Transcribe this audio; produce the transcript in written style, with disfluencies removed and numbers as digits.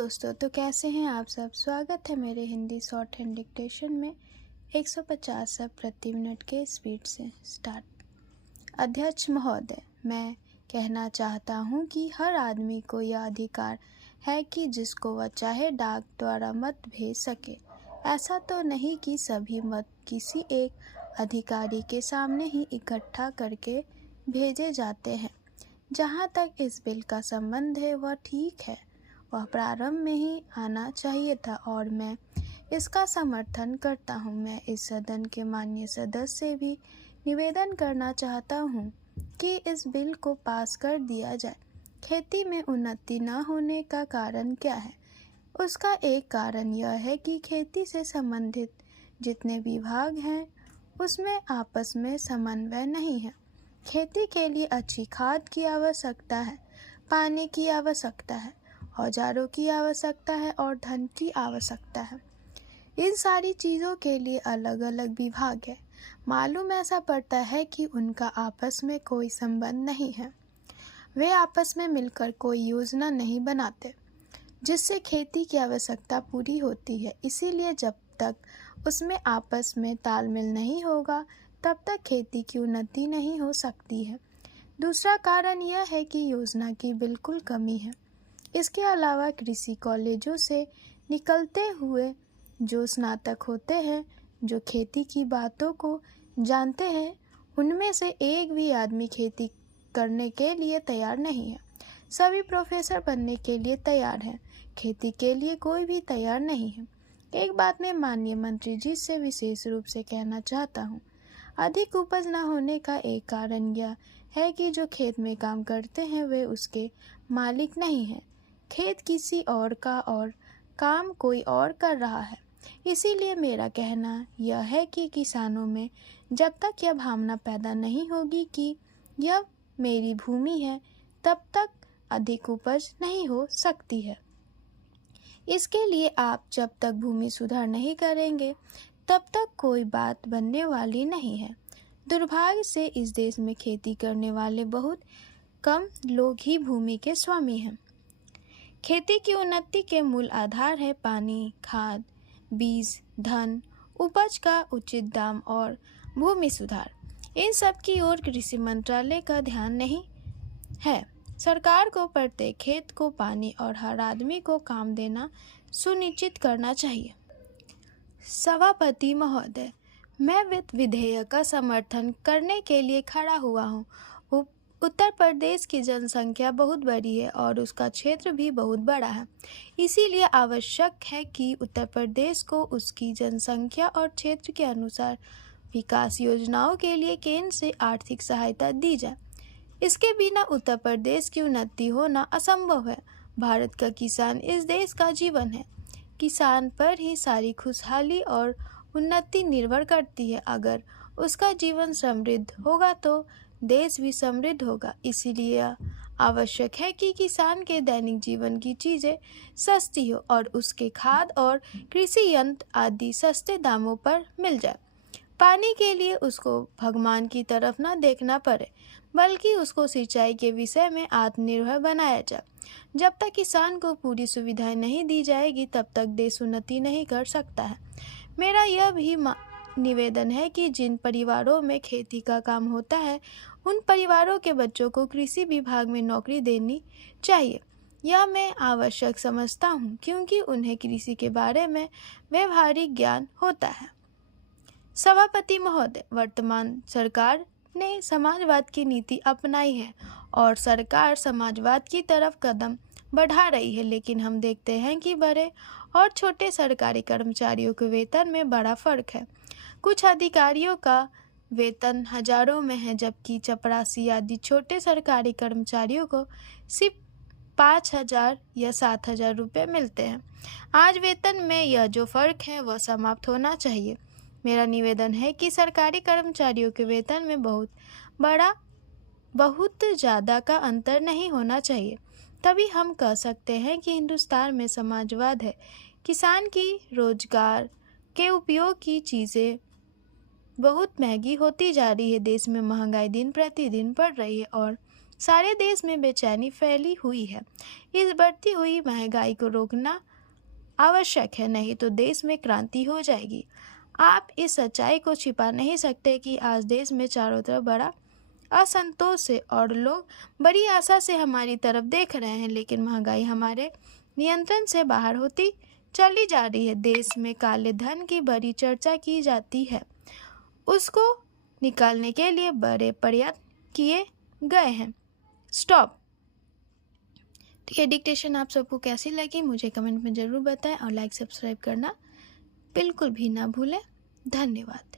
दोस्तों, तो कैसे हैं आप सब। स्वागत है मेरे हिंदी शॉर्ट हैंड डिक्टेशन में 150 शब्द प्रति मिनट के स्पीड से स्टार्ट। अध्यक्ष महोदय, मैं कहना चाहता हूं कि हर आदमी को यह अधिकार है कि जिसको वह चाहे डाक द्वारा मत भेज सके। ऐसा तो नहीं कि सभी मत किसी एक अधिकारी के सामने ही इकट्ठा करके भेजे जाते हैं। जहां तक इस बिल का संबंध है वह ठीक है, वह प्रारंभ में ही आना चाहिए था और मैं इसका समर्थन करता हूं। मैं इस सदन के माननीय सदस्य से भी निवेदन करना चाहता हूं कि इस बिल को पास कर दिया जाए। खेती में उन्नति न होने का कारण क्या है? उसका एक कारण यह है कि खेती से संबंधित जितने विभाग हैं उसमें आपस में समन्वय नहीं है। खेती के लिए अच्छी खाद की आवश्यकता है, पानी की आवश्यकता है, औजारों की आवश्यकता है और धन की आवश्यकता है। इन सारी चीज़ों के लिए अलग अलग विभाग है। मालूम ऐसा पड़ता है कि उनका आपस में कोई संबंध नहीं है। वे आपस में मिलकर कोई योजना नहीं बनाते जिससे खेती की आवश्यकता पूरी होती है। इसीलिए जब तक उसमें आपस में तालमेल नहीं होगा तब तक खेती की उन्नति नहीं हो सकती है। दूसरा कारण यह है कि योजना की बिल्कुल कमी है। इसके अलावा कृषि कॉलेजों से निकलते हुए जो स्नातक होते हैं, जो खेती की बातों को जानते हैं, उनमें से एक भी आदमी खेती करने के लिए तैयार नहीं है। सभी प्रोफेसर बनने के लिए तैयार हैं, खेती के लिए कोई भी तैयार नहीं है। एक बात मैं माननीय मंत्री जी से विशेष रूप से कहना चाहता हूँ। अधिक उपज न होने का एक कारण यह है कि जो खेत में काम करते हैं वे उसके मालिक नहीं हैं। खेत किसी और का और काम कोई और कर रहा है। इसीलिए मेरा कहना यह है कि किसानों में जब तक यह भावना पैदा नहीं होगी कि यह मेरी भूमि है, तब तक अधिक उपज नहीं हो सकती है। इसके लिए आप जब तक भूमि सुधार नहीं करेंगे तब तक कोई बात बनने वाली नहीं है। दुर्भाग्य से इस देश में खेती करने वाले बहुत कम लोग ही भूमि के स्वामी हैं। खेती की उन्नति के मूल आधार है पानी, खाद, बीज, धन, उपज का उचित दाम और भूमि सुधार। इन सब की ओर कृषि मंत्रालय का ध्यान नहीं है। सरकार को प्रत्येक खेत को पानी और हर आदमी को काम देना सुनिश्चित करना चाहिए। सभापति महोदय, मैं वित्त विधेयक का समर्थन करने के लिए खड़ा हुआ हूँ। उत्तर प्रदेश की जनसंख्या बहुत बड़ी है और उसका क्षेत्र भी बहुत बड़ा है। इसीलिए आवश्यक है कि उत्तर प्रदेश को उसकी जनसंख्या और क्षेत्र के अनुसार विकास योजनाओं के लिए केंद्र से आर्थिक सहायता दी जाए। इसके बिना उत्तर प्रदेश की उन्नति होना असंभव है। भारत का किसान इस देश का जीवन है। किसान पर ही सारी खुशहाली और उन्नति निर्भर करती है। अगर उसका जीवन समृद्ध होगा तो देश भी समृद्ध होगा। इसीलिए आवश्यक है कि किसान के दैनिक जीवन की चीज़ें सस्ती हो और उसके खाद और कृषि यंत्र आदि सस्ते दामों पर मिल जाए। पानी के लिए उसको भगवान की तरफ न देखना पड़े, बल्कि उसको सिंचाई के विषय में आत्मनिर्भर बनाया जाए। जब तक किसान को पूरी सुविधाएं नहीं दी जाएगी तब तक देश उन्नति नहीं कर सकता है। मेरा यह भी निवेदन है कि जिन परिवारों में खेती का काम होता है उन परिवारों के बच्चों को कृषि विभाग में नौकरी देनी चाहिए। यह मैं आवश्यक समझता हूँ क्योंकि उन्हें कृषि के बारे में व्यवहारिक ज्ञान होता है। सभापति महोदय, वर्तमान सरकार ने समाजवाद की नीति अपनाई है और सरकार समाजवाद की तरफ कदम बढ़ा रही है, लेकिन हम देखते हैं कि बड़े और छोटे सरकारी कर्मचारियों के वेतन में बड़ा फर्क है। कुछ अधिकारियों का वेतन हजारों में है, जबकि चपरासी आदि छोटे सरकारी कर्मचारियों को सिर्फ 5,000 या 7,000 रुपये मिलते हैं। आज वेतन में यह जो फर्क है वह समाप्त होना चाहिए। मेरा निवेदन है कि सरकारी कर्मचारियों के वेतन में बहुत ज़्यादा का अंतर नहीं होना चाहिए। तभी हम कह सकते हैं कि हिंदुस्तान में समाजवाद है। किसान की रोजगार के उपयोग की चीज़ें बहुत महंगी होती जा रही है। देश में महंगाई दिन प्रतिदिन बढ़ रही है और सारे देश में बेचैनी फैली हुई है। इस बढ़ती हुई महंगाई को रोकना आवश्यक है, नहीं तो देश में क्रांति हो जाएगी। आप इस सच्चाई को छिपा नहीं सकते कि आज देश में चारों तरफ बड़ा असंतोष है और लोग बड़ी आशा से हमारी तरफ देख रहे हैं, लेकिन महंगाई हमारे नियंत्रण से बाहर होती चली जा रही है। देश में काले धन की बड़ी चर्चा की जाती है, उसको निकालने के लिए बड़े प्रयत्न किए गए हैं। स्टॉप। ठीक है, डिक्टेशन आप सबको कैसी लगी मुझे कमेंट में ज़रूर बताएं और लाइक सब्सक्राइब करना बिल्कुल भी ना भूलें। धन्यवाद।